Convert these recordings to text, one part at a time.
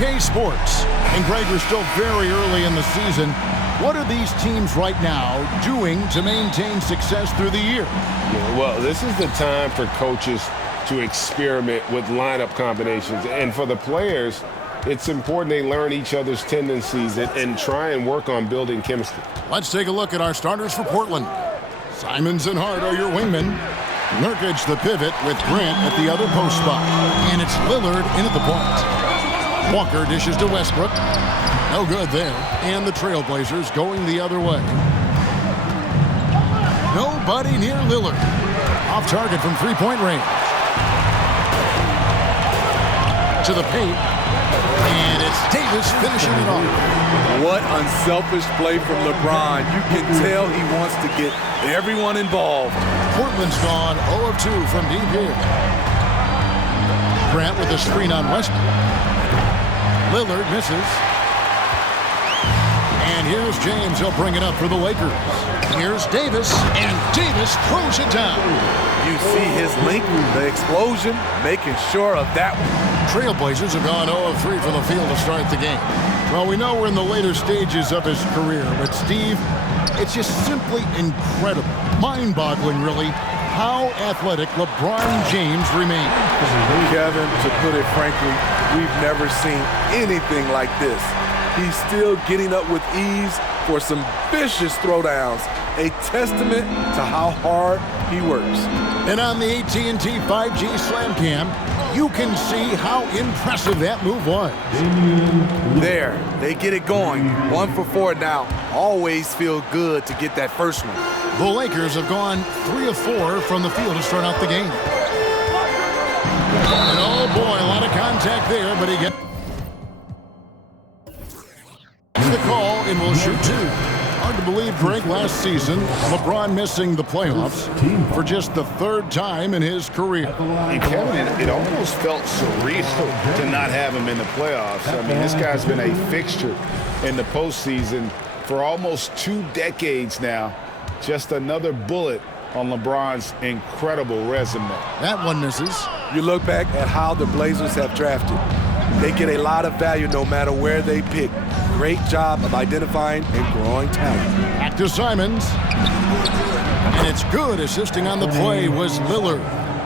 2K Sports. And Greg, we're still very early in the season. What are these teams right now doing to maintain success through the year? Yeah, well, this is the time for coaches to experiment with lineup combinations. And for the players, it's important they learn each other's tendencies and try and work on building chemistry. Let's take a look at our starters for Portland. Simons and Hart are your wingmen. Nurkic the pivot with Grant at the other post spot. And it's Lillard in at the point. Walker dishes to Westbrook. No good there. And the Trailblazers going the other way. Nobody near Lillard. Off target from three-point range. To the paint. And it's Davis finishing it off. What unselfish play from LeBron. You can tell he wants to get everyone involved. Portland's gone 0 of 2 from deep here. Grant with a screen on Westbrook. Lillard misses. And here's James. He'll bring it up for the Lakers. Here's Davis, and Davis throws it down. You see his length, the explosion, making sure of that one. Trailblazers have gone 0 of 3 from the field to start the game. Well, we know we're in the later stages of his career, but Steve, it's just simply incredible, mind-boggling really, how athletic LeBron James remains. Kevin, to put it frankly, we've never seen anything like this. He's still getting up with ease for some vicious throwdowns, a testament to how hard he works. And on the AT&T 5G Slam Cam, you can see how impressive that move was. There, they get it going. 1 for 4 now. Always feel good to get that first one. The Lakers have gone 3 of 4 from the field to start out the game. And oh boy, a lot of contact there, but he gets the call and will shoot 2. Hard to believe, Greg, last season, LeBron missing the playoffs for just the 3rd time in his career. And Kevin, it almost felt surreal to not have him in the playoffs. I mean, this guy's been a fixture in the postseason for almost 2 decades now. Just another bullet on LeBron's incredible resume. That one misses. You look back at how the Blazers have drafted. They get a lot of value no matter where they pick. Great job of identifying and growing talent. Back to Simons. And it's good. Assisting on the play was Lillard.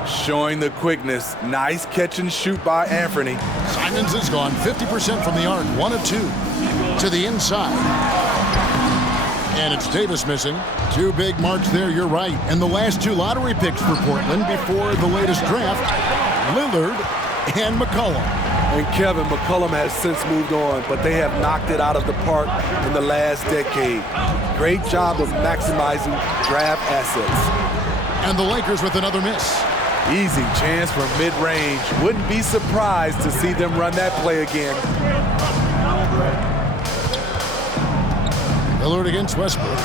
Showing the quickness. Nice catch and shoot by Anthony. Simons has gone 50% from the arc. 1 of 2. To the inside. And it's Davis missing. 2 big marks there, you're right. And the last 2 lottery picks for Portland before the latest draft, Lillard and McCollum. And Kevin, McCollum has since moved on, but they have knocked it out of the park in the last decade. Great job of maximizing draft assets. And the Lakers with another miss. Easy chance from mid-range. Wouldn't be surprised to see them run that play again. Lillard against Westbrook.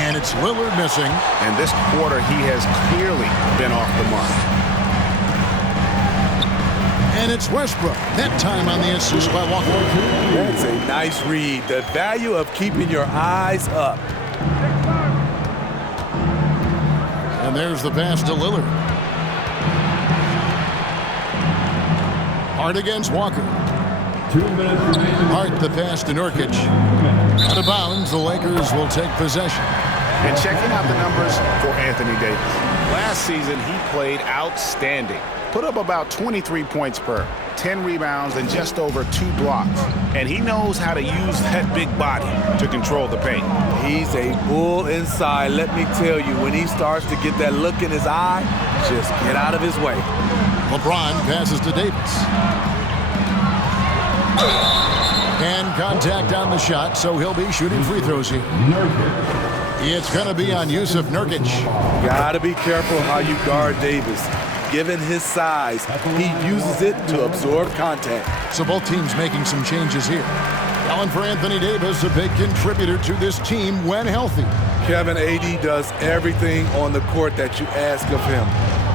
And it's Lillard missing. And this quarter, he has clearly been off the mark. And it's Westbrook. That time on the assist by Walker. That's a nice read. The value of keeping your eyes up. And there's the pass to Lillard. Hart against Walker. 2 minutes remaining. Hart the pass to Nurkic. Out of bounds, the Lakers will take possession. And checking out the numbers for Anthony Davis. Last season, he played outstanding. Put up about 23 points per, 10 rebounds, and just over 2 blocks. And he knows how to use that big body to control the paint. He's a bull inside. Let me tell you, when he starts to get that look in his eye, just get out of his way. LeBron passes to Davis. And contact on the shot, so he'll be shooting free throws here. It's going to be on Yusuf Nurkic. Gotta be careful how you guard Davis. Given his size, he uses it to absorb contact. So both teams making some changes here. Allen for Anthony Davis, a big contributor to this team when healthy. Kevin, AD does everything on the court that you ask of him.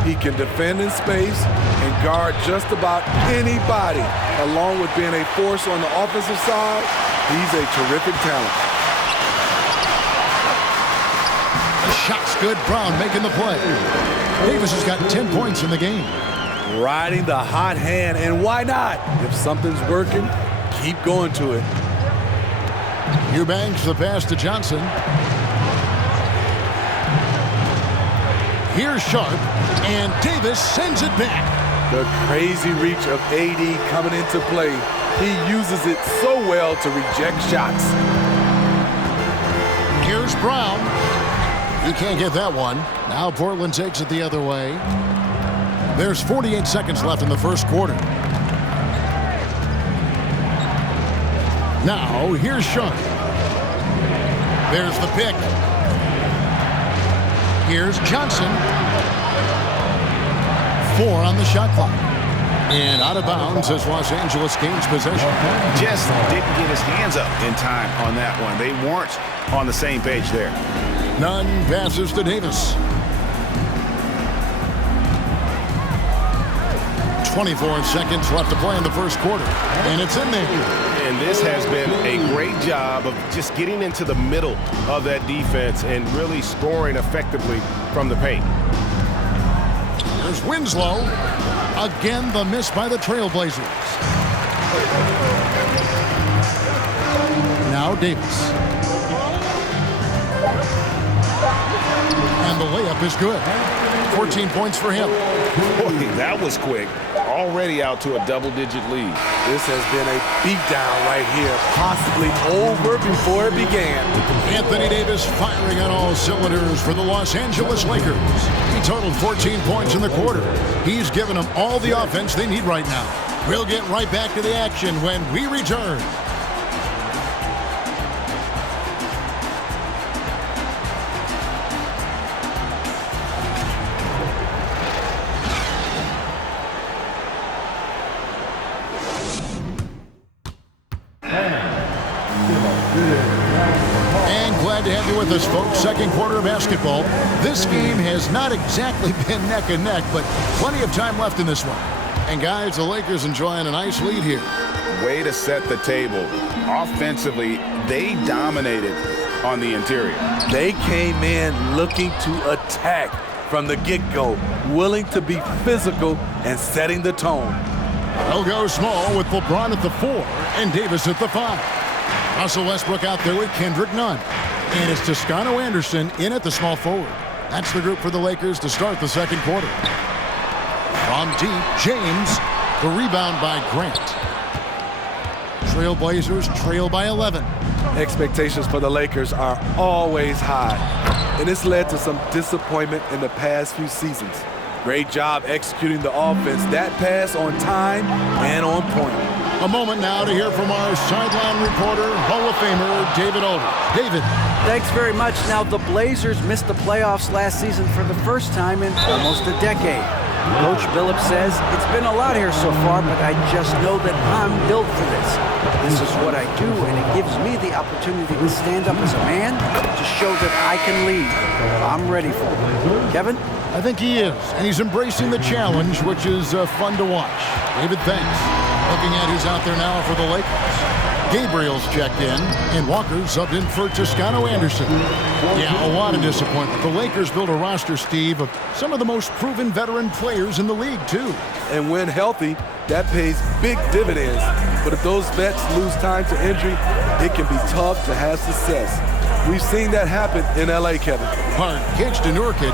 He can defend in space and guard just about anybody. Along with being a force on the offensive side, he's a terrific talent. The shot's good. Brown making the play. Davis has got 10 points in the game. riding the hot hand, and why not? If something's working, keep going to it. Eubanks the pass to Johnson. Here's Sharp, and Davis sends it back. The crazy reach of AD coming into play. He uses it so well to reject shots. Here's Brown. He can't get that one. Now Portland takes it the other way. There's 48 seconds left in the first quarter. Now, here's Sharp. There's the pick. Here's Johnson. 4 on the shot clock. And out of bounds as Los Angeles gains possession. Just didn't get his hands up in time on that one. They weren't on the same page there. Nunn passes to Davis. 24 seconds left to play in the first quarter. And it's in there. And this has been a great job of just getting into the middle of that defense and really scoring effectively from the paint. There's Winslow. Again, the miss by the Trailblazers. Now Davis. And the layup is good. 14 points for him. Boy, that was quick. Already out to a double-digit lead. This has been a beatdown right here, possibly over before it began. Anthony Davis firing on all cylinders for the Los Angeles Lakers. He totaled 14 points in the quarter. He's given them all the offense they need right now. We'll get right back to the action when we return. And glad to have you with us, folks. Second quarter of basketball. This game has not exactly been neck and neck, but plenty of time left in this one. And guys, the Lakers enjoying a nice lead here. Way to set the table. Offensively, they dominated on the interior. They came in looking to attack from the get-go, willing to be physical and setting the tone. They'll go small with LeBron at the 4 and Davis at the 5. Russell Westbrook out there with Kendrick Nunn. And it's Toscano Anderson in at the small forward. That's the group for the Lakers to start the second quarter. From deep, James. The rebound by Grant. Trailblazers trail by 11. Expectations for the Lakers are always high, and it's led to some disappointment in the past few seasons. Great job executing the offense. That pass on time and on point. A moment now to hear from our sideline reporter, Hall of Famer David Aldridge. David. Thanks very much. Now, the Blazers missed the playoffs last season for the first time in almost a decade. Coach Billups says, it's been a lot here so far, but I just know that I'm built for this. This is what I do, and it gives me the opportunity to stand up as a man to show that I can lead. I'm ready for it. Kevin? I think he is, and he's embracing the challenge, which is fun to watch. David, thanks. Looking at who's out there now for the Lakers. Gabriel's checked in, and Walker subbed in for Toscano Anderson. Yeah, a lot of disappointment. The Lakers built a roster, Steve, of some of the most proven veteran players in the league, too. And when healthy, that pays big dividends. But if those vets lose time to injury, it can be tough to have success. We've seen that happen in L.A., Kevin. Hard pitch to Nurkic.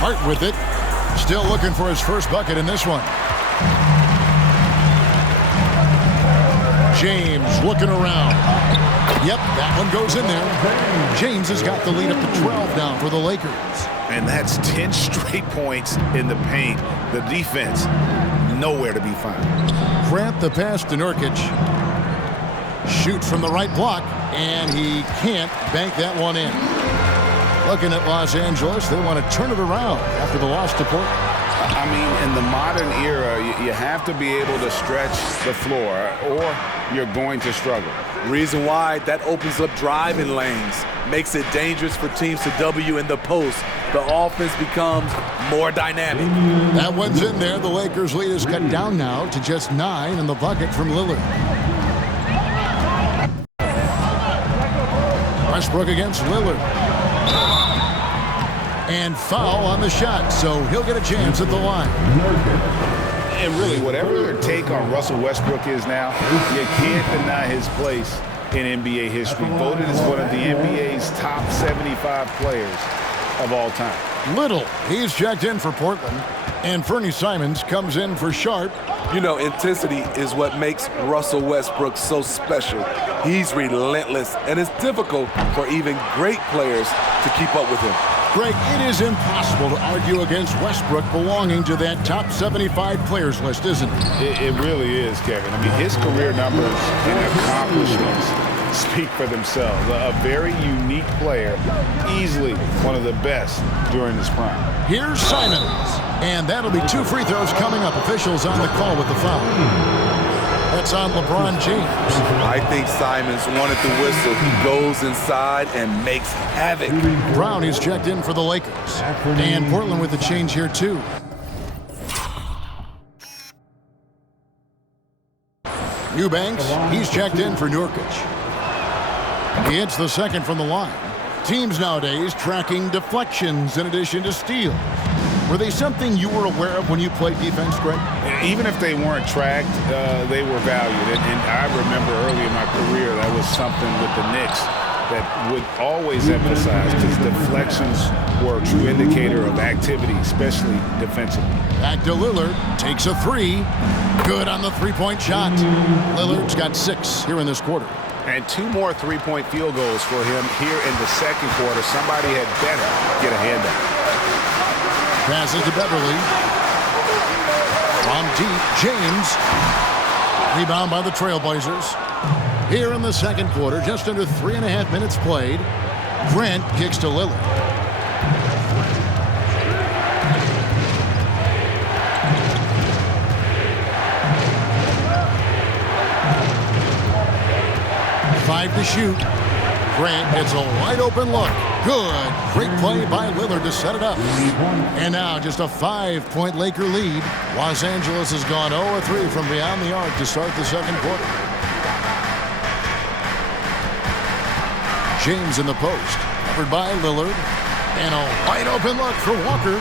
Hart with it. Still looking for his first bucket in this one. James looking around. Yep, that one goes in there. James has got the lead up to 12 now for the Lakers. And that's 10 straight points in the paint. The defense, nowhere to be found. Grant the pass to Nurkic. Shoot from the right block, and he can't bank that one in. Looking at Los Angeles, they want to turn it around after the loss to Portland. I mean, in the modern era, you have to be able to stretch the floor or you're going to struggle. Reason why, that opens up driving lanes, makes it dangerous for teams to W in the post. The offense becomes more dynamic. That one's in there. The Lakers' lead is cut down now to just 9 in the bucket from Lillard. Westbrook against Lillard. And foul on the shot, so he'll get a chance at the line. And really, whatever your take on Russell Westbrook is now, you can't deny his place in NBA history. Voted as one of the NBA's top 75 players of all time. Little, he's checked in for Portland. And Fernie Simons comes in for Sharp. You know, intensity is what makes Russell Westbrook so special. He's relentless, and it's difficult for even great players to keep up with him. Greg, it is impossible to argue against Westbrook belonging to that top 75 players list, isn't it? It really is, Kevin. I mean, his career numbers and accomplishments speak for themselves. A very unique player, easily one of the best during his prime. Here's Simons. And that'll be 2 free throws coming up. Officials on the call with the foul. That's on LeBron James. I think Simons wanted the whistle. He goes inside and makes havoc. Brown is checked in for the Lakers. And Portland with the change here, too. Eubanks, he's checked in for Nurkic. He hits the second from the line. Teams nowadays tracking deflections in addition to steals. Were they something you were aware of when you played defense, Greg? Even if they weren't tracked, they were valued. And I remember early in my career, that was something with the Knicks that would always emphasize, because deflections were a true indicator of activity, especially defensively. Back to Lillard, takes a 3. Good on the three-point shot. Lillard's got 6 here in this quarter. And 2 more three-point field goals for him here in the second quarter. Somebody had better get a hand up. Passes to Beverly. From deep, James. Rebound by the Trailblazers. Here in the second quarter, just under 3.5 minutes played. Grant kicks to Lillard. Five to shoot. Grant gets a wide open look. Good. Great play by Lillard to set it up. And now just a 5-point Laker lead. Los Angeles has gone 0-3 from beyond the arc to start the second quarter. James in the post. Covered by Lillard. And a wide open look for Walker.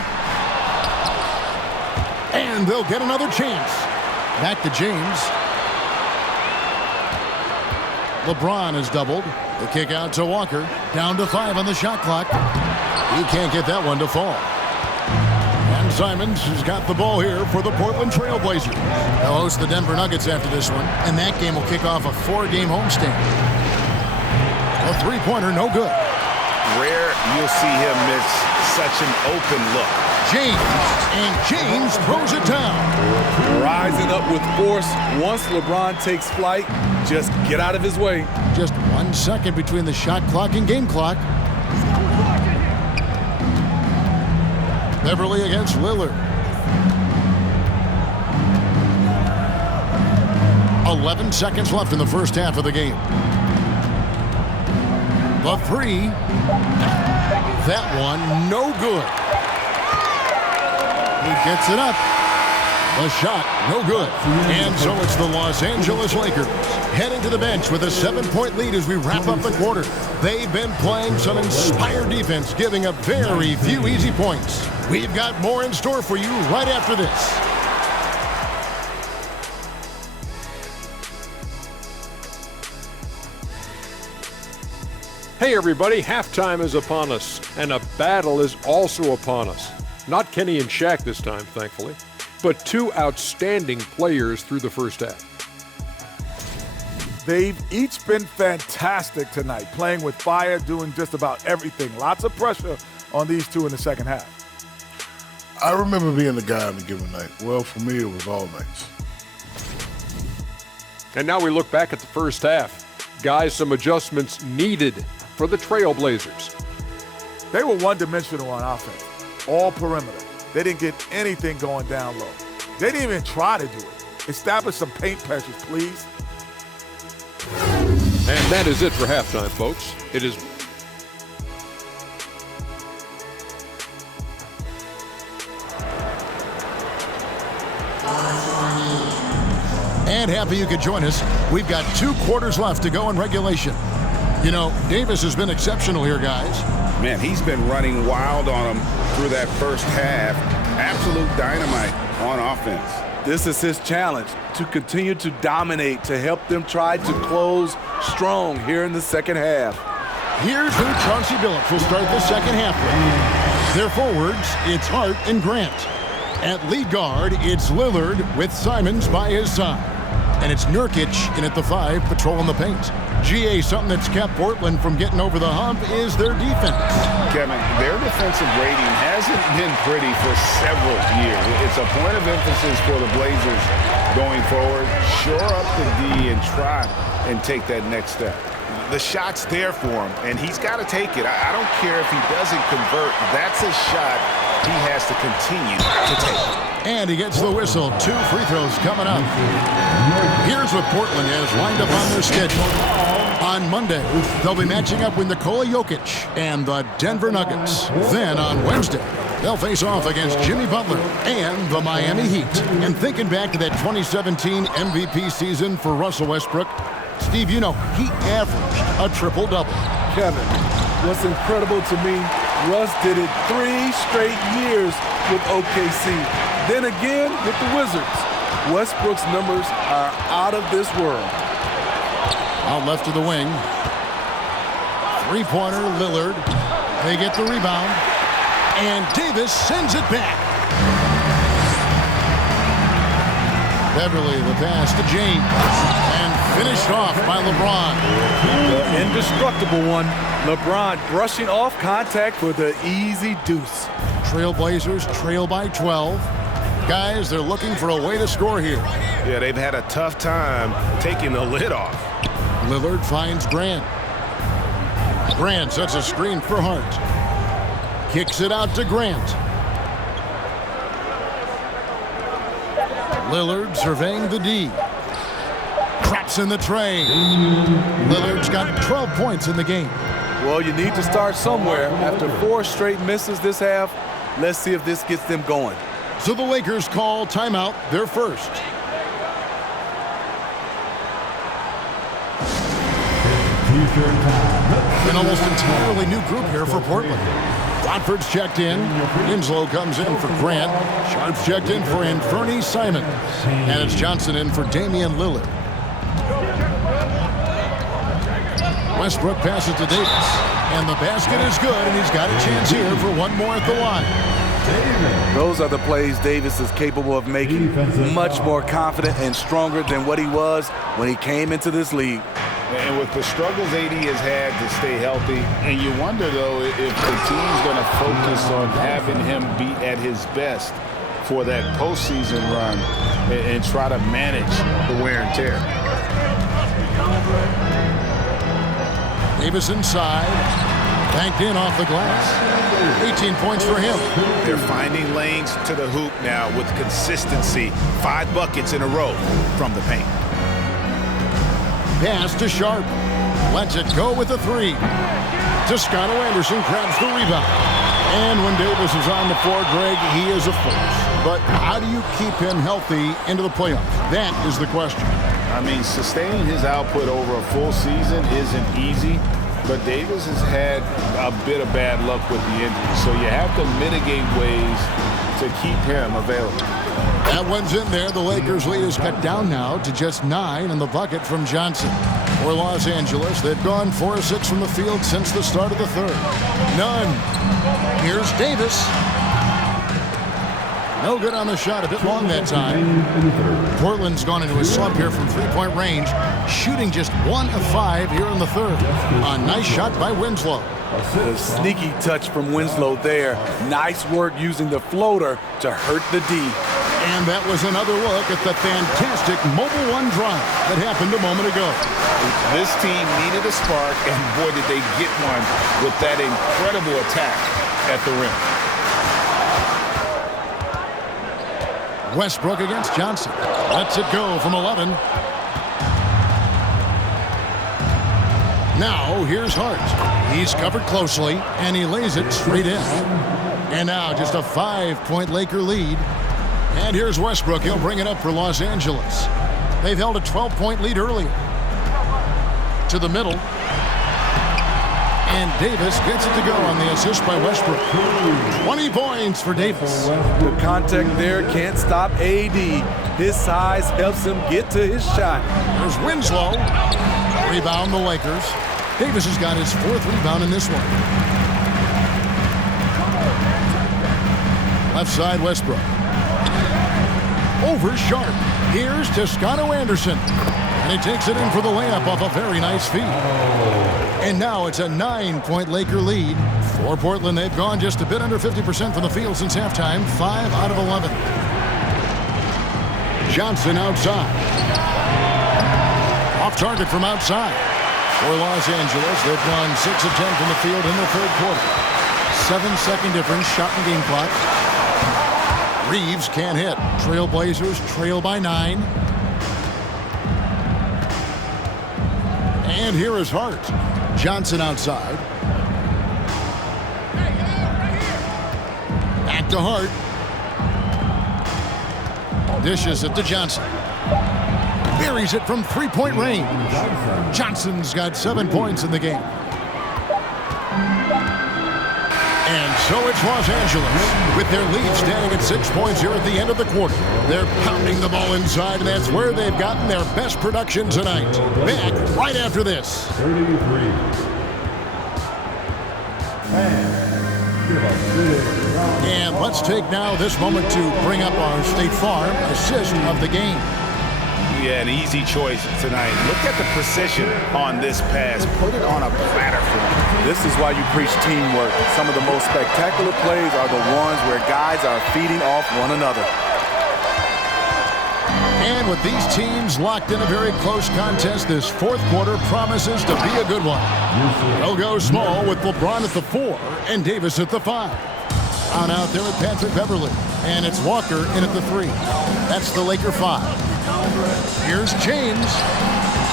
And they'll get another chance. Back to James. LeBron is doubled. The kick out to Walker. Down to 5 on the shot clock. He can't get that one to fall. And Simons has got the ball here for the Portland Trailblazers. They'll host the Denver Nuggets after this one, and that game will kick off a 4-game homestand. A three-pointer, no good. Rare you'll see him miss such an open look. James throws it down. Rising up with force. Once LeBron takes flight, just get out of his way. Just 1 second between the shot clock and game clock. Beverly against Lillard. 11 seconds left in the first half of the game. The 3. That one, no good. He gets it up. The shot, no good. And so it's the Los Angeles Lakers heading to the bench with a 7-point lead as we wrap up the quarter. They've been playing some inspired defense, giving up very few easy points. We've got more in store for you right after this. Hey everybody, halftime is upon us, and a battle is also upon us. Not Kenny and Shaq this time, thankfully, but 2 outstanding players through the first half. They've each been fantastic tonight, playing with fire, doing just about everything. Lots of pressure on these 2 in the second half. I remember being the guy on a given night. Well, for me, it was all nights. And now we look back at the first half. Guys, some adjustments needed for the Trailblazers. They were one-dimensional on offense, all perimeter. They didn't get anything going down low. They didn't even try to do it. Establish some paint pressures, please. And that is it for halftime, folks. It is And happy you could join us. We've got 2 quarters left to go in regulation. You know, Davis has been exceptional here, guys. Man, he's been running wild on him through that first half. Absolute dynamite on offense. This is his challenge, to continue to dominate, to help them try to close strong here in the second half. Here's who Chauncey Billups will start the second half with. Their forwards, it's Hart and Grant. At lead guard, it's Lillard with Simons by his side. And it's Nurkic in at the 5, patrolling the paint. GA, something that's kept Portland from getting over the hump is their defense. Kevin, their defensive rating hasn't been pretty for several years. It's a point of emphasis for the Blazers going forward. Shore up the D and try and take that next step. The shot's there for him, and he's got to take it. I don't care if he doesn't convert. That's a shot he has to continue to take. And he gets the whistle. 2 free throws coming up. Here's what Portland has lined up on their schedule. On Monday, they'll be matching up with Nikola Jokic and the Denver Nuggets. Then on Wednesday, they'll face off against Jimmy Butler and the Miami Heat. And thinking back to that 2017 MVP season for Russell Westbrook, Steve, you know, he averaged a triple-double. Kevin, what's incredible to me, Russ did it 3 straight years with OKC. Then again with the Wizards. Westbrook's numbers are out of this world. Out left of the wing. 3-pointer, Lillard. They get the rebound. And Davis sends it back. Beverly, the pass to James. And finished off by LeBron. The indestructible one. LeBron brushing off contact for the easy deuce. Trailblazers trail by 12. Guys, they're looking for a way to score here. Yeah, they've had a tough time taking the lid off. Lillard finds Grant. Grant sets a screen for Hart. Kicks it out to Grant. Lillard surveying the D. Traps in the tray. Lillard's got 12 points in the game. Well, you need to start somewhere. After 4 straight misses this half, let's see if this gets them going. So the Lakers call timeout, their first. An almost entirely new group here for Portland. Watford's checked in. Winslow comes in for Grant. Sharp's checked in for Anthony Simons. And it's Johnson in for Damian Lillard. Westbrook passes to Davis. And the basket is good, and he's got a chance here for one more at the line. Those are the plays Davis is capable of making. Much more confident and stronger than what he was when he came into this league. And with the struggles AD has had to stay healthy, and you wonder, though, if the team's going to focus on having him be at his best for that postseason run and try to manage the wear and tear. Davis inside. Banked in off the glass. 18 points for him. They're finding lanes to the hoop now with consistency. 5 buckets in a row from the paint. Pass to Sharp. Lets it go with a 3. Toscano Anderson grabs the rebound. And when Davis is on the floor, Greg, he is a force. But how do you keep him healthy into the playoffs? That is the question. I mean, sustaining his output over a full season isn't easy, but Davis has had a bit of bad luck with the injury. So you have to mitigate ways to keep him available. That one's in there. The Lakers' lead is cut down now to just 9 in the bucket from Johnson. For Los Angeles, they've gone 4 of 6 from the field since the start of the third. None. Here's Davis. No good on the shot, a bit long that time. Portland's gone into a slump here from 3-point range, shooting just 1 of 5 here in the third. A nice shot by Winslow. A sneaky touch from Winslow there. Nice work using the floater to hurt the D. And that was another look at the fantastic Mobile One drive that happened a moment ago. This team needed a spark, and boy, did they get one with that incredible attack at the rim. Westbrook against Johnson. Lets it go from 11. Now, here's Hart. He's covered closely, and he lays it straight in. And now, just a 5-point Laker lead. And here's Westbrook. He'll bring it up for Los Angeles. They've held a 12-point lead earlier. To the middle. And Davis gets it to go on the assist by Westbrook. 20 points for Davis. The contact there can't stop AD. His size helps him get to his shot. There's Winslow. Rebound the Lakers. Davis has got his 4th rebound in this one. Left side, Westbrook. Over Sharp. Here's Toscano Anderson. And he takes it in for the layup off a very nice feed. And now it's a 9-point Laker lead. For Portland, they've gone just a bit under 50% from the field since halftime. 5 out of 11. Johnson outside. Off target from outside. For Los Angeles, they've gone 6 of 10 from the field in the 3rd quarter. 7-second difference, shot and game clock. Reeves can't hit. Trailblazers trail by 9. And here is Hart. Johnson outside. Back to Hart. Dishes it to Johnson. Buries it from 3-point range. Johnson's got 7 points in the game. And so it's Los Angeles with their lead standing at 6 points here at the end of the quarter. They're pounding the ball inside, and that's where they've gotten their best production tonight. Back right after this. 33. And let's take now this moment to bring up our State Farm assist of the game. Yeah, an easy choice tonight. Look at the precision on this pass. Put it on a platter for him. This is why you preach teamwork. Some of the most spectacular plays are the ones where guys are feeding off one another. And with these teams locked in a very close contest, this 4th quarter promises to be a good one. They'll go small with LeBron at the 4 and Davis at the 5. On out there with Patrick Beverly. And it's Walker in at the 3. That's the Laker 5. Here's James.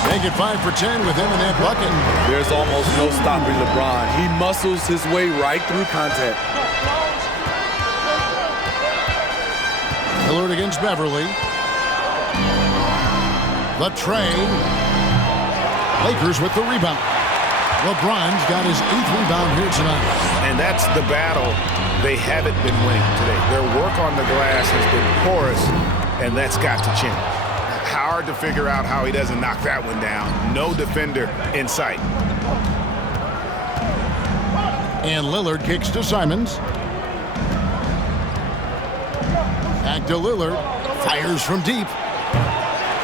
Make it 5 for 10 with him in that bucket. There's almost no stopping LeBron. He muscles his way right through contact. Lillard against Beverly. The tray. Lakers with the rebound. LeBron's got his 8th rebound here tonight. And that's the battle they haven't been winning today. Their work on the glass has been porous, and that's got to change. Hard to figure out how he doesn't knock that one down. No defender in sight. And Lillard kicks to Simons. Back to Lillard. Fires from deep.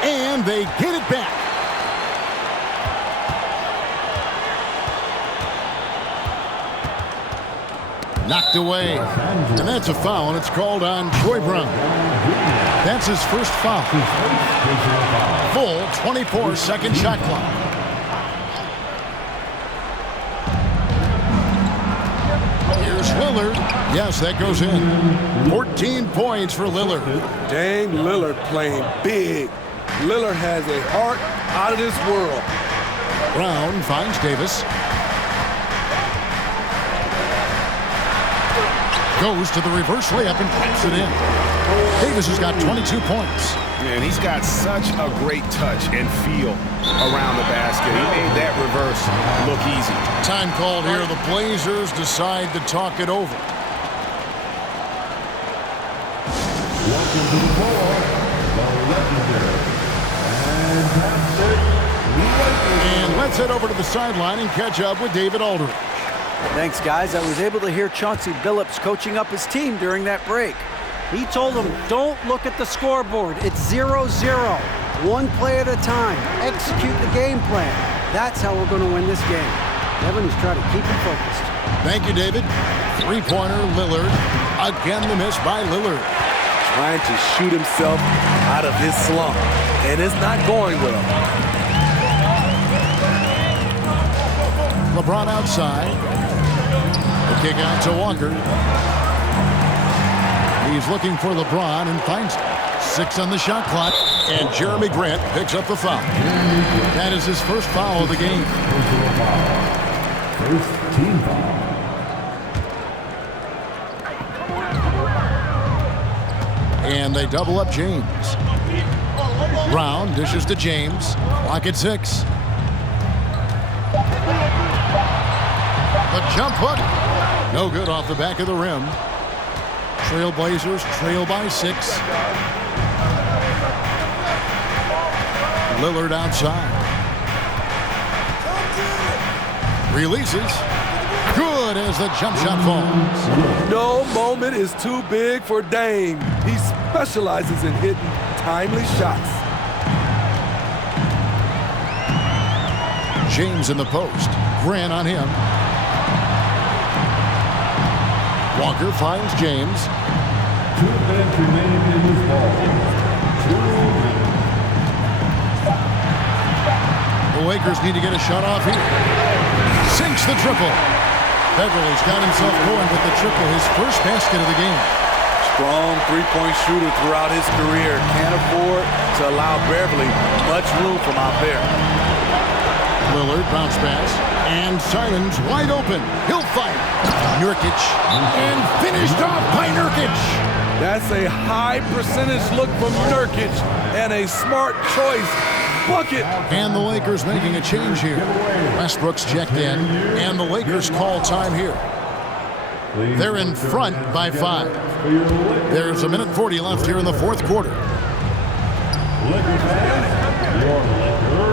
And they get it back. Knocked away. And that's a foul, and it's called on Troy Brown. That's his first foul. Full 24-second shot clock. Here's Lillard. Yes, that goes in. 14 points for Lillard. Dame Lillard playing big. Lillard has a heart out of this world. Brown finds Davis. Goes to the reverse layup and claps it in. Davis has got 22 points. And he's got such a great touch and feel around the basket. He made that reverse look easy. Time called here. The Blazers decide to talk it over. Welcome to the floor, the legendary And let's head over to the sideline and catch up with David Aldridge. Thanks, guys. I was able to hear Chauncey Billups coaching up his team during that break. He told them, don't look at the scoreboard. It's 0-0. One play at a time. Execute the game plan. That's how we're going to win this game. Devin is trying to keep him focused. Thank you, David. Three-pointer, Lillard. Again, the miss by Lillard. Trying to shoot himself out of his slump, and it's not going well. LeBron outside. The kick out to Walker. He's looking for LeBron and finds him. 6 on the shot clock, and Jeremy Grant picks up the foul. That is his first foul of the game. First team foul. And they double up James. Brown dishes to James. Clock at 6. The jump hook. No good off the back of the rim. Trailblazers trail by 6. Lillard outside. Releases. Good as the jump shot falls. No moment is too big for Dame. He specializes in hitting timely shots. James in the post. Grant on him. Walker finds James. 2 minutes remaining in this ball game. 2 minutes. The Lakers need to get a shot off here. Sinks the triple. Beverly's got himself going with the triple, his first basket of the game. Strong three-point shooter throughout his career. Can't afford to allow Beverly much room from out there. Lillard bounce pass. And Simons wide open. He'll fight. Nurkic. And finished off by Nurkic. That's a high percentage look from Nurkic and a smart choice. Bucket. And the Lakers making a change here. Westbrook's checked in. And the Lakers call time here. They're in front by 5. There's 1:40 left here in the fourth quarter.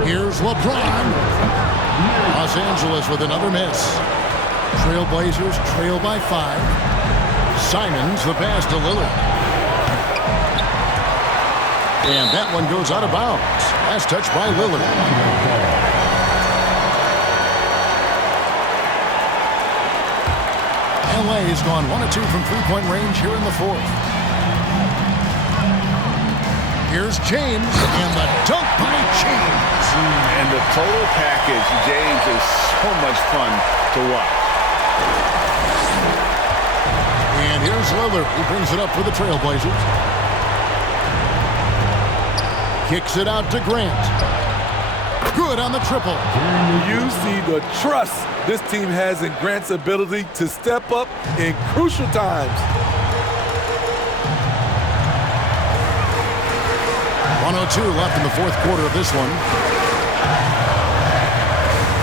Here's LeBron. Los Angeles with another miss. Trailblazers trail by 5. Simons the pass to Lillard. And that one goes out of bounds. Last touch by Lillard. LA has gone 1 of 2 from three-point range here in the fourth. Here's James, and the dunk by James. And the total package, James, is so much fun to watch. And here's Lillard. He brings it up for the Trailblazers. Kicks it out to Grant. Good on the triple. You see the trust this team has in Grant's ability to step up in crucial times. 1:02 left in the fourth quarter of this one.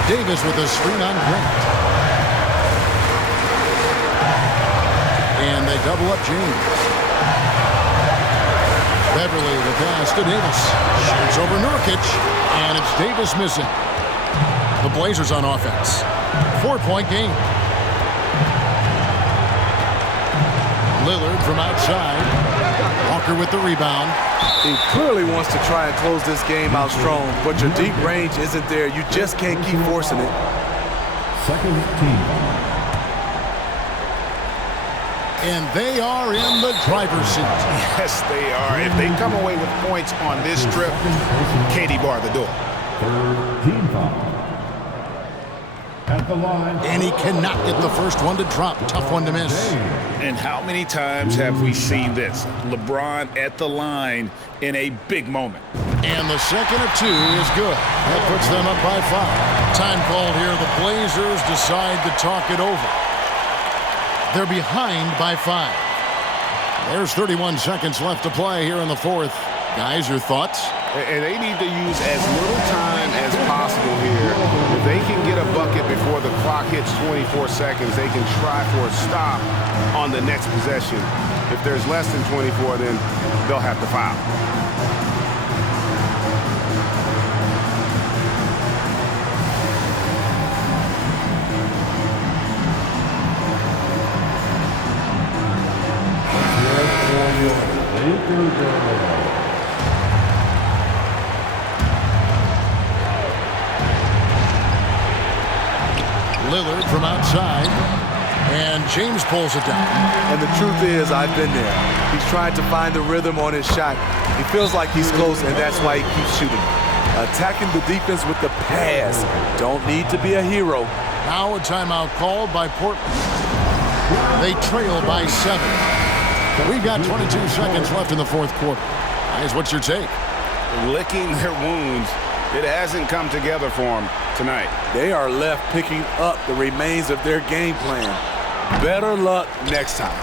Davis with a screen on Grant. And they double up James. Beverly the pass to Davis. Shoots over Nurkic. And it's Davis missing. The Blazers on offense. 4-point game. Lillard from outside. Walker with the rebound. He clearly wants to try and close this game out strong, but your deep range isn't there. You just can't keep forcing it. Second team. And they are in the driver's seat. Yes, they are. If they come away with points on this trip, Katie bar the door. Third team foul. At the line. And he cannot get the first one to drop. Tough one to miss. And how many times have we seen this? LeBron at the line in a big moment. And the second of 2 is good. That puts them up by 5. Time called here. The Blazers decide to talk it over. They're behind by 5. There's 31 seconds left to play here in the fourth. Guys, your thoughts? And they need to use as little time as possible here. If they can get a bucket before the clock hits 24 seconds, they can try for a stop on the next possession. If there's less than 24, then they'll have to foul. Lillard from outside, and James pulls it down. And the truth is, I've been there. He's trying to find the rhythm on his shot. He feels like he's close, and that's why he keeps shooting. Attacking the defense with the pass. Don't need to be a hero. Now a timeout called by Portland. They trail by 7. We've got 22 seconds left in the fourth quarter. Guys, what's your take? Licking their wounds. It hasn't come together for them tonight. They are left picking up the remains of their game plan. Better luck next time.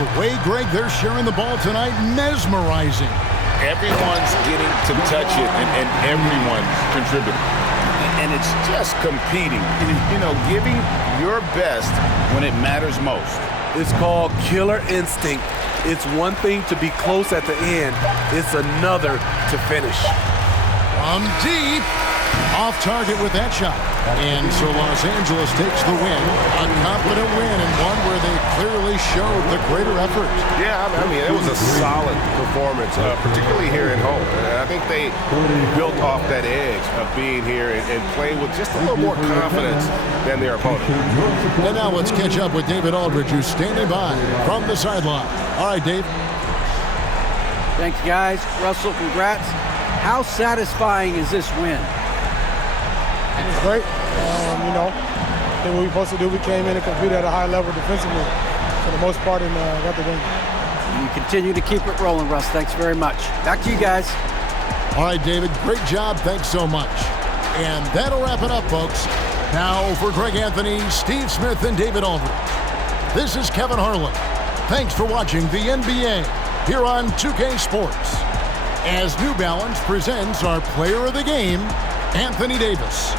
The way, Greg, they're sharing the ball tonight, mesmerizing. Everyone's getting to touch it, and everyone's contributing. and it's just competing. You know, giving your best when it matters most. It's called killer instinct. It's one thing to be close at the end. It's another to finish. From deep, off target with that shot. And so Los Angeles takes the win. A confident win and one where they clearly showed the greater effort. Yeah, I mean, it was a solid performance, particularly here at home. I think they built off that edge of being here and playing with just a little more confidence than their opponent. And now let's catch up with David Aldridge, who's standing by from the sideline. All right, Dave. Thanks, guys. Russell, congrats. How satisfying is this win? It was great. You know, I think what we were supposed to do, we came in and competed at a high level defensively for the most part and got the win. You continue to keep it rolling, Russ. Thanks very much. Back to you guys. All right, David, great job. Thanks so much. And that'll wrap it up, folks. Now for Greg Anthony, Steve Smith, and David Aldridge. This is Kevin Harlan. Thanks for watching the NBA here on 2K Sports. As New Balance presents our player of the game, Anthony Davis.